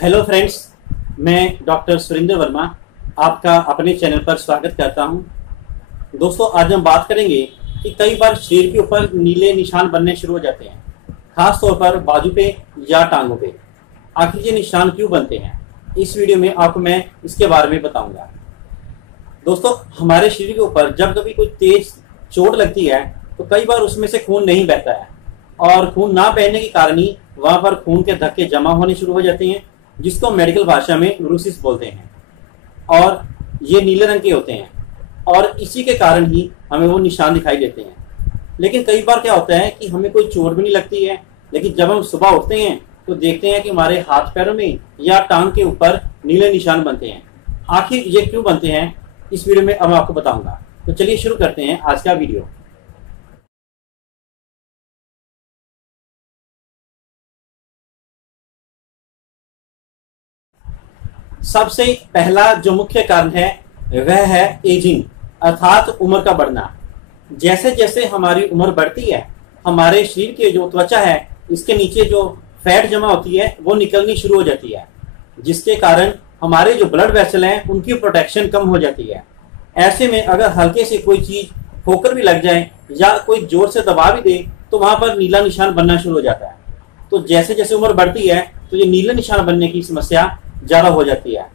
Hello friends, मैं doctor Surendra Verma आपका अपने चैनल पर स्वागत करता हूं। दोस्तों, आज हम बात करेंगे कि कई बार शरीर के ऊपर नीले निशान बनने शुरू हो जाते हैं, खास तौर पर बाजू पे या टांगों पे। आखिर ये निशान क्यों बनते हैं, इस वीडियो में आपको मैं इसके बारे में बताऊंगा। दोस्तों, हमारे शरीर के ऊपर जब कभी कोई तेज चोट लगती है तो कई बार उसमें से खून नहीं बहता है, और खून ना बहने के कारण ही वहां पर खून के धक्के जमा होने शुरू हो जाते हैं, जिसको मेडिकल भाषा में ब्रूसिस बोलते हैं। और ये नीले रंग के होते हैं और इसी के कारण ही हमें वो निशान दिखाई देते हैं। लेकिन कई बार क्या होता है कि हमें कोई चोट भी नहीं लगती है, लेकिन जब हम सुबह उठते हैं तो देखते हैं कि हमारे हाथ पैरों में या टांग के ऊपर नीले निशान बनते हैं। आखिर ये क्यों बनते हैं, इस वीडियो में अब आपको बताऊंगा। तो चलिए शुरू करते हैं आज का वीडियो। सबसे पहला जो मुख्य कारण है वह है एजिंग, अर्थात उम्र का बढ़ना। जैसे जैसे हमारी उम्र बढ़ती है, हमारे शरीर की जो त्वचा है इसके नीचे जो फैट जमा होती है वो निकलनी शुरू हो जाती है, जिसके कारण हमारे जो ब्लड वेसल हैं उनकी प्रोटेक्शन कम हो जाती है। ऐसे में अगर हल्के से कोई चीज ठोकर भी लग जाए या कोई जोर से दबा भी दे तो वहां पर नीला निशान बनना शुरू हो जाता है। तो जैसे जैसे उम्र बढ़ती है तो ये नीले निशान बनने की समस्या ज्यादा हो जाती है।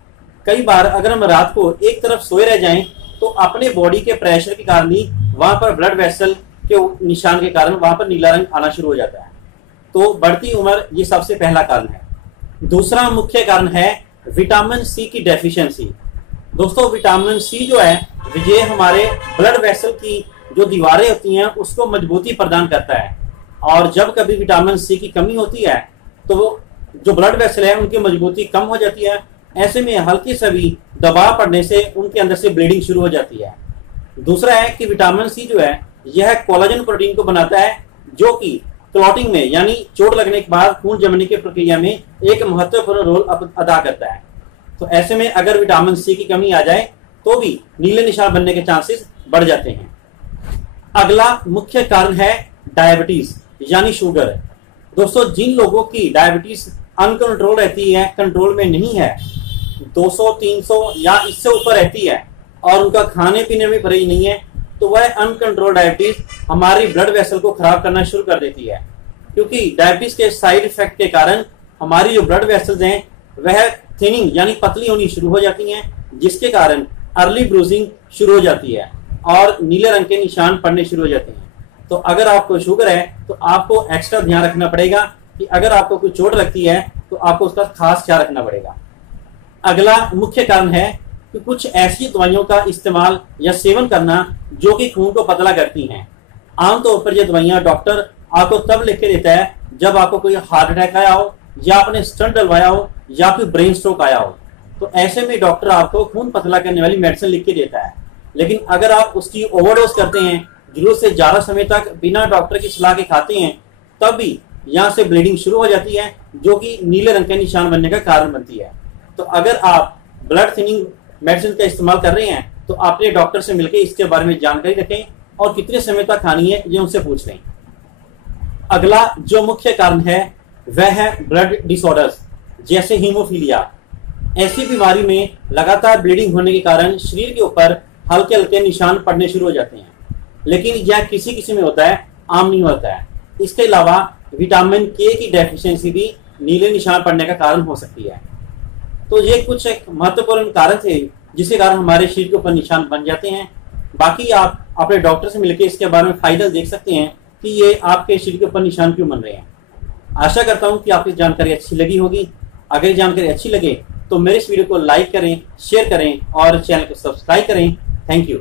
कई बार अगर हम रात को एक तरफ सोए रह जाएं तो अपने बॉडी के प्रेशर के कारण ही वहां पर ब्लड वेसल के निशान के कारण वहां पर नीला रंग आना शुरू हो जाता है। तो बढ़ती उम्र ये सबसे पहला कारण है। दूसरा मुख्य कारण है विटामिन सी की डेफिशिएंसी। दोस्तों, विटामिन सी जो है ये हमारे ब्लड वेसल की जो दीवारें होती हैं उसको मजबूती प्रदान करता है, और जब कभी विटामिन सी की कमी होती है तो वो जो ब्लड वेसल है उनकी मजबूती कम हो जाती है। ऐसे में हल्की से भी दबाव पड़ने से उनके अंदर से ब्लीडिंग शुरू हो जाती है। दूसरा है कि विटामिन सी जो है यह कोलेजन प्रोटीन को बनाता है, जो कि क्लॉटिंग में यानी चोट लगने के बाद खून जमने की प्रक्रिया में एक महत्वपूर्ण रोल अदा करता है। तो ऐसे में अगर विटामिन सी की कमी आ जाए तो भी नीले निशान बनने के चांसेस बढ़ जाते हैं। अगला मुख्य कारण है डायबिटीज यानी शुगर। दोस्तों, जिन लोगों की डायबिटीज अनकंट्रोल रहती है, कंट्रोल में नहीं है, 200, 300 या इससे ऊपर रहती है और उनका खाने पीने में परहेज नहीं है, तो वह अनकंट्रोल डायबिटीज हमारी ब्लड वेसल को खराब करना शुरू कर देती है। क्योंकि डायबिटीज के साइड इफेक्ट के कारण हमारी जो ब्लड वेसल्स हैं वह थिनिंग यानी पतली होनी शुरू हो जाती हैं, जिसके कारण अर्ली ब्रूजिंग शुरू हो जाती है और नीले रंग के निशान पड़ने शुरू हो जाते हैं। तो अगर आपको शुगर है तो आपको एक्स्ट्रा ध्यान रखना पड़ेगा कि अगर आपको कोई चोट लगती है तो आपको उसका खास ख्याल रखना पड़ेगा। अगला मुख्य कारण है कि कुछ ऐसी दवाइयों का इस्तेमाल या सेवन करना जो कि खून को पतला करती हैं। आमतौर पर ये दवाइयां डॉक्टर आपको तब लिख के देता है जब आपको कोई हार्ट अटैक आया हो, या आपने स्टंट डलवाया हो, या फिर ब्रेन स्ट्रोक आया हो। तो ऐसे में डॉक्टर आपको खून पतला करने वाली मेडिसिन लिख के देता है। लेकिन अगर आप उसकी ओवरडोज करते हैं, जरूरत से ज्यादा समय तक बिना डॉक्टर की सलाह के खाते हैं, तब भी यहाँ से ब्लीडिंग शुरू हो जाती है, जो कि नीले रंग के निशान बनने का कारण बनती है। तो अगर आप ब्लड थिनिंग मेडिसिन का इस्तेमाल कर रहे हैं तो अपने डॉक्टर से मिलकर इसके बारे में जानकारी रखें, और कितने समय तक खानी है ये उनसे पूछ लें। अगला जो मुख्य कारण है वह है ब्लड डिसऑर्डर्स, जैसे हीमोफीलिया। ऐसी बीमारी में लगातार ब्लीडिंग होने के कारण शरीर के ऊपर हल्के हल्के निशान पड़ने शुरू हो जाते हैं, लेकिन यह किसी किसी में होता है, आम नहीं होता है। इसके अलावा विटामिन के की डेफिशिएंसी भी नीले निशान पड़ने का कारण हो सकती है। तो ये कुछ एक महत्वपूर्ण कारण थे जिसके कारण हमारे शरीर के ऊपर निशान बन जाते हैं। बाकी आप अपने डॉक्टर से मिलकर इसके बारे में फायदा देख सकते हैं कि ये आपके शरीर के ऊपर निशान क्यों बन रहे हैं। आशा करता हूं कि आपकी जानकारी अच्छी लगी होगी। अगर जानकारी अच्छी लगे तो मेरे इस वीडियो को लाइक करें, शेयर करें और चैनल को सब्सक्राइब करें। Thank you.